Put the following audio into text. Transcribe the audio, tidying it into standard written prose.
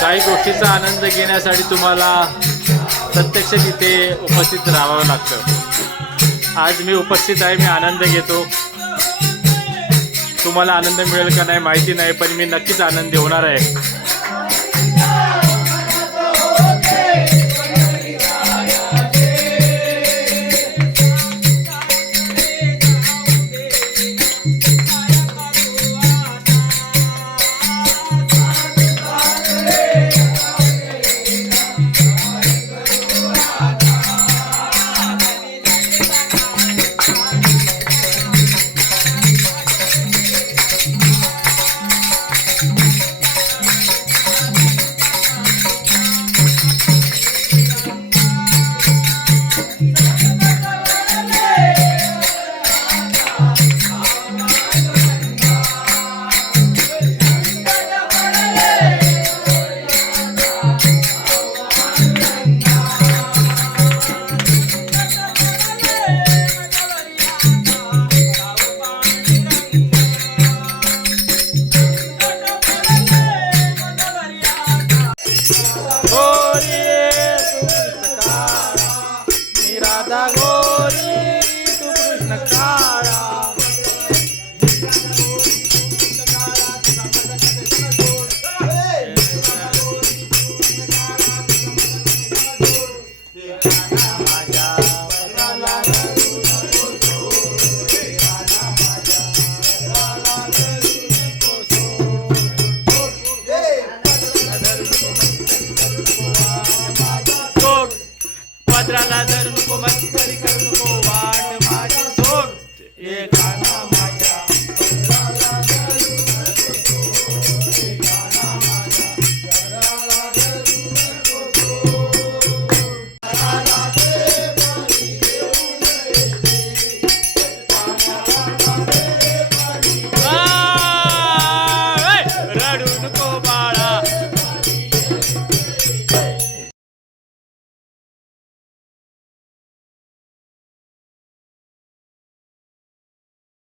काही गोष्टीचा आनंद घेण्यासाठी तुम्हाला प्रत्यक्ष तिथे उपस्थित राहावं लागतं. आज मी उपस्थित आहे, मी आनंद घेतो. तुम्हाला आनंद मिळेल का नाही माहिती नाही, पण मी नक्कीच आनंदी होणार आहे. पदराला धरू नको, मस्करी करू नको.